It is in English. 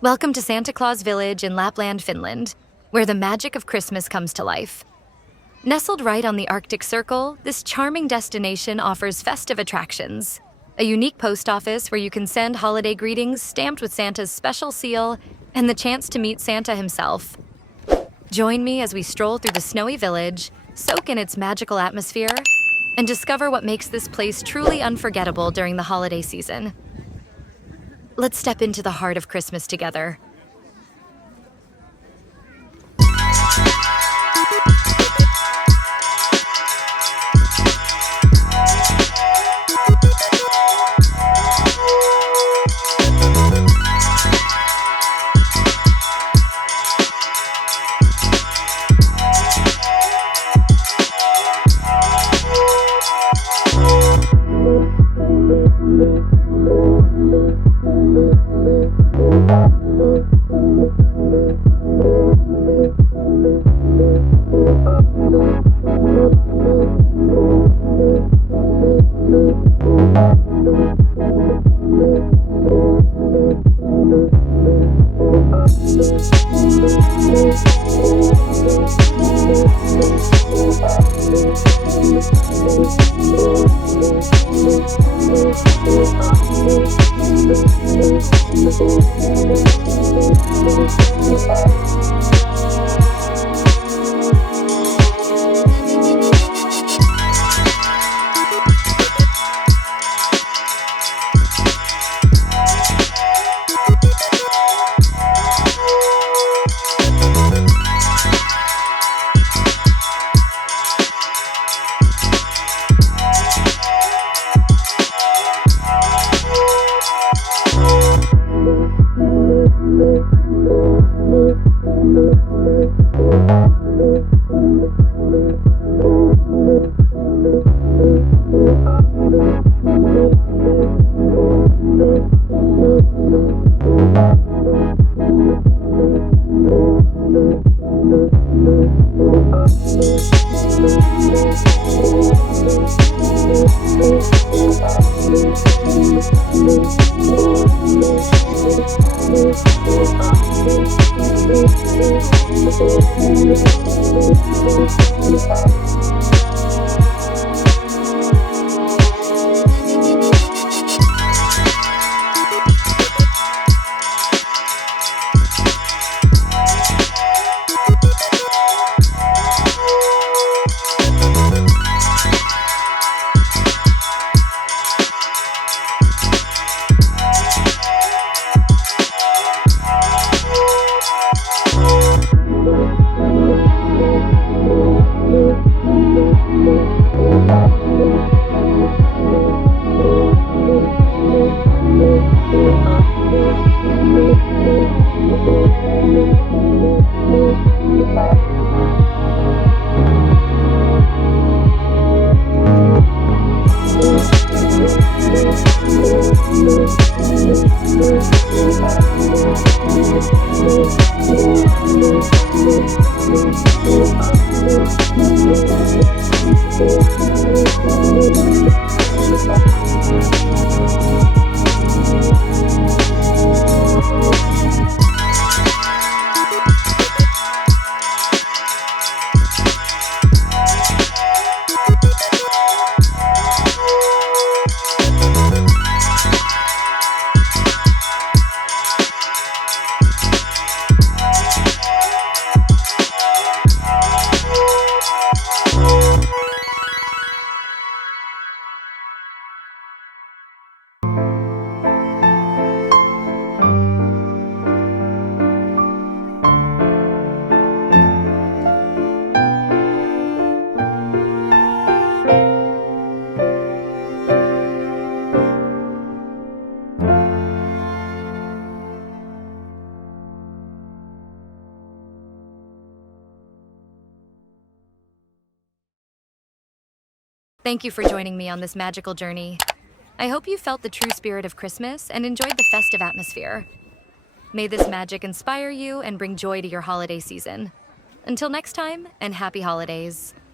Welcome to Santa Claus Village in Lapland, Finland, where the magic of Christmas comes to life. Nestled right on the Arctic Circle, this charming destination offers festive attractions. A unique post office where you can send holiday greetings stamped with Santa's special seal and the chance to meet Santa himself. Join me as we stroll through the snowy village, soak in its magical atmosphere, and discover what makes this place truly unforgettable during the holiday season. Let's step into the heart of Christmas together. Thank you for joining me on this magical journey. I hope you felt the true spirit of Christmas and enjoyed the festive atmosphere. May this magic inspire you and bring joy to your holiday season. Until next time, and happy holidays.